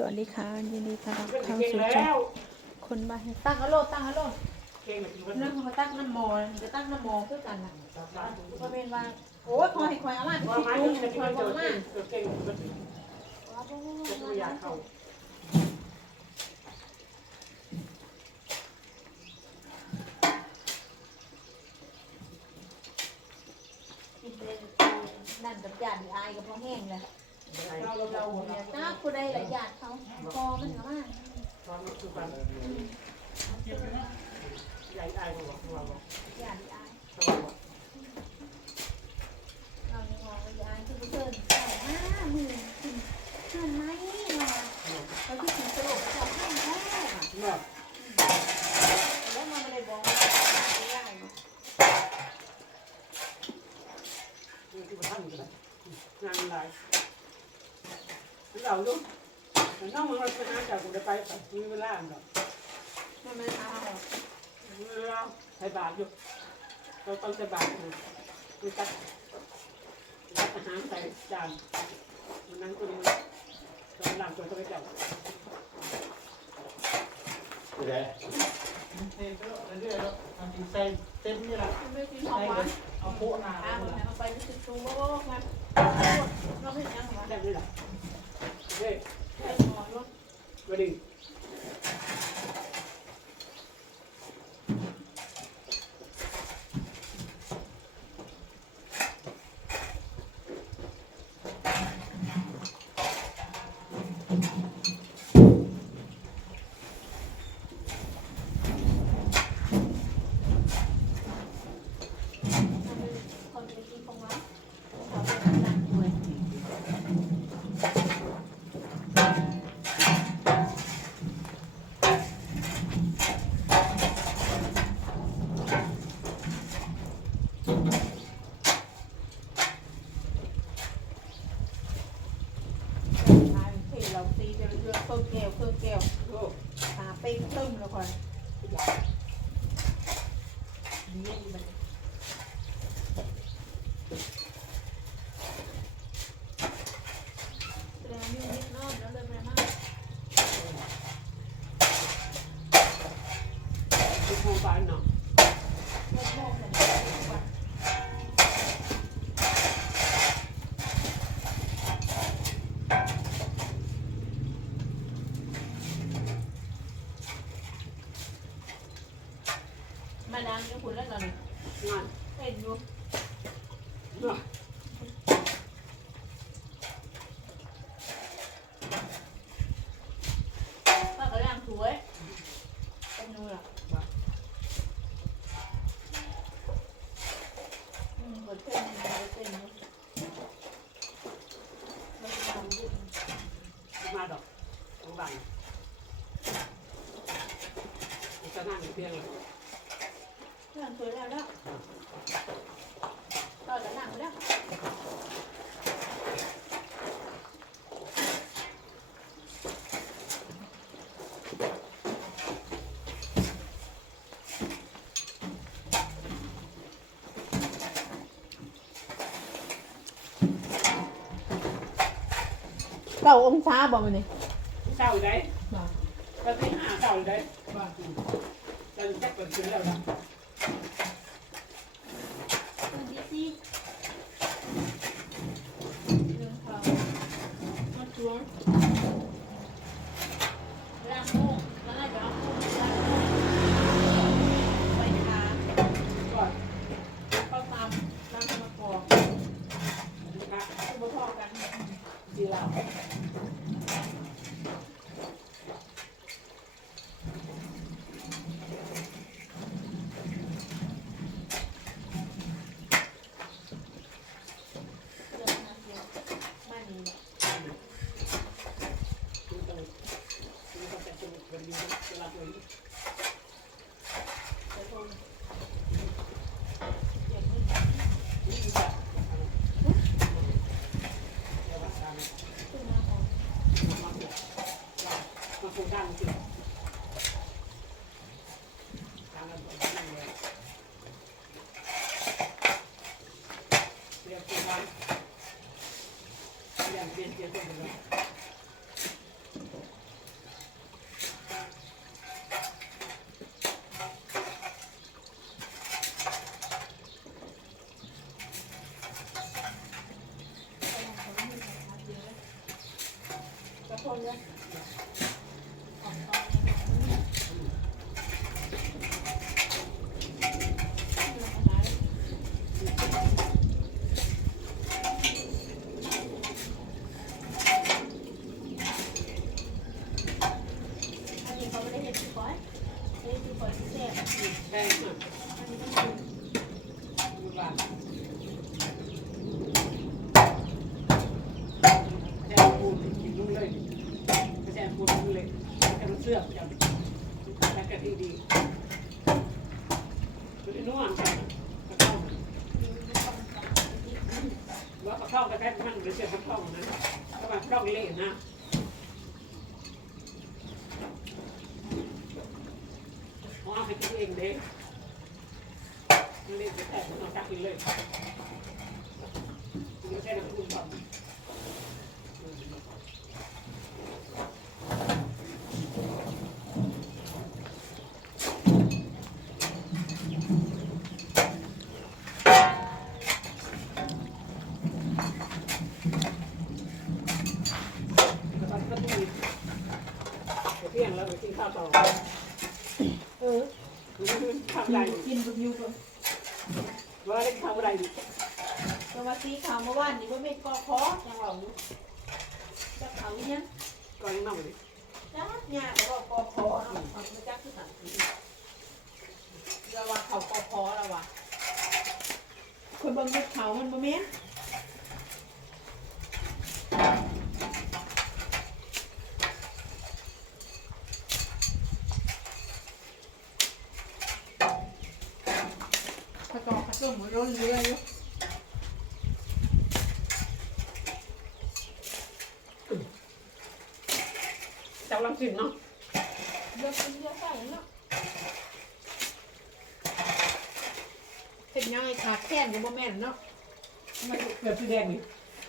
สวัสดีค่ะยินดีต้อนรับเก่งเข้าสู่ช่องแล้วคนบ้านตั้งอารมณ์ตั้งอารมณ์เก่งแบบนี้มันนั่งมาตั้งน้ำมอนี่ก็ตั้งน้ำมอคือกันน่ะก็เป็นว่าโอ้ยคอยคอยเอามาที่ว่าจุ่ไม้มที่จะคกิอนยมันคอเจยอมาเก่งมันจะไม่อยากเข้านั่นกับญาติอายกับพ่อแห้งเลย เราเราเราเราเนี่ยถ้าผู้ใดหลายญาติเขาพอมันก็มาความรู้สึกมันใหญ่อายกว่าเราเราญาติอาย เรา เรายังมองว่าญาติคือผู้เชิญใส่ห้าหมื่นถึงเชิญไหมมาเราคือถึงสรุปเขาให้แท้ เนาะ แล้วมันไม่ได้บอกว่าไม่ได้เนาะ ที่มันทำกันงานอะไร เราลูกน้องมึงเราไปหาจากกูจะไปมีเวลาเนาะมันไม่ทำหรอกเราใส่บาทอยู่เราต้องใส่บาทอยู่คือตัดตัดอาหารใส่จานมันนั่งตัวนี้ตอนหลังตัวตัวเจ้าเดี๋ยวเต็มไปแล้วเรื่อยๆแล้วทำจริงใส่เต็มนี่แหละมันไม่กินของหวานเอาโป๊ะหนาอ่ามันเอาไปรู้สึกตัวมันเราเป็นยังไงได้ไหมล่ะเฮ้ยใส่หมอ นรถ มาดิ คนไปกินของหวานเขาเป็นหนักหน่วย ทาน เทเราตีเลือกเครื่องแก้วเครื่องแก้วโอ้หาเป้งตึ้มแล้วก่อนนี่มันแสดงว่ามีนิดน้อยแล้วเลยแม่มาก ยโมบายเนาะ โมกโมกเนี่ยก่อนมา ดามยังคุณเล่นเราเนี่ยงานเห็นอยู่ เนาะ ป้ากระล่างสวยเป็นนูล่ะอืมเปิดเพลงเปิดเพลงอยู่เราจะทำบุญ มาดอกของบ้านจะนั่งเพียงเลย เพื่อนสวยแล้วแล้วต่อจากหนังแล้วเก้าองศาบอกมันนี่เจ้าได้มาก็ที่ห้าเจ้าได้บ้าจะจักเป็นขึ้นแล้วนะ ดีสิหนึ่งสองมาชวนล้างมุ้งแล้วน่าจะเอามุ้งล้างมุ้งไปทา ก่อน เข้าตามล้างมะกอก นะ คือบ่พอกัน จีเรา เรื่องน้ำเดียวมานี่เนี่ย ดูตรงดูตรงแต่จมูกเป็นดีเวลาตัวนี้ เดี๋ยวโทรอย่างนี้ นี่คือแบบเดี๋ยวมาทำ ขึ้นมาหอม มาปลูก มาปลูกด้านจริงทางนั้นนั่งเลยเรียกปลูกบ้านเรียนเปลี่ยนเปลี่ยนตัวเลย พอเลยของตอนอันนี้เขาไม่ได้เห็นที่ก่อนเห็นที่ก่อนที่แซ่บ แป้งอะ อันนี้มันคือ ดูว่าแช่ปูนกินนุ่งเลยแช่ปูนนุ่งเลยแค่มันเสื้อจังแล้วก็ดีดีดูนุ่งอะก ระเข้าว่ากระเข้ากระแทกมันหรือเสียกระเข้านะกระเข้ากระเล่นะของ เอาไปกินเองเด้มันเล่นไปแต่เอาจักกินเลยไม่ใช่น้ำอุ่นก่อนแล้วก็ต้องมีเที่ยงแล้วไปกินข้าวต่ออ ข้าวอะไร กินบุญยูก่อน ว่าได้ข้าวอะไร สวัสดีข่าวเมื่อวานนี้ว่าไม่ กอคอจังหวะอยู่จะเขาเนี่ยก่อนนั่งเลยจ้าเนี่ยก็กอคอเอาความมาจักคือสันเราว่าเขากอคอเราว่าคนบางคนเขามันบ่แม่นถ้ากอกระส้มมันร้อนเรืออยู่ เจ้าลังสินเนาะเรือเป็นเรือใส่เนาะเป็นยังไงขาดแค้นกับบ่แม่นเนาะไม่เกิดสีแดงนี่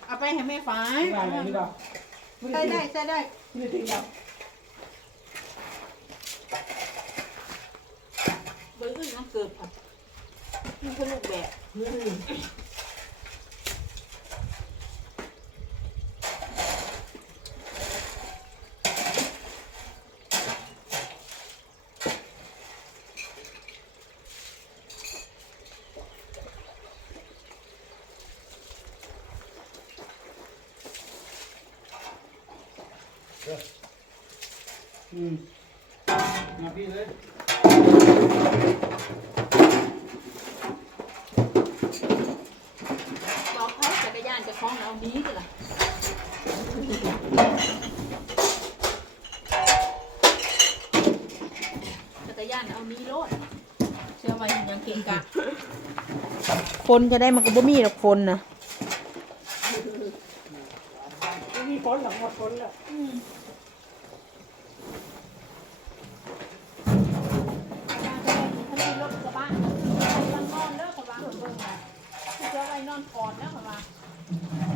เอาไปให้แม่ฟ้าไม่ได้เลยนี่ดอกใส่ได้ใส่ได้ ไม่ได้ทิ้งแล้วเบอร์ขึ้นน้ำเกิดผัดมันเป็นลูกแบบ อืม มาพี่เลยบอกเขาจักรยานจะคล้องเอานี้สิล่ะจักรยานเอานี้โลดเชื่อไว้ยังเก่งกะฝนจะได้มันก็บ่มีหรอกฝนนะ ไม่มีฝนหรอกหมดฝนแล้ว ถ้ามีรถกระบะไปนอนเด้อกระบะเบิ่งนะเชื่ อนก่อนนะกระบะคลิปนี้ก็สวัสดีค่ะ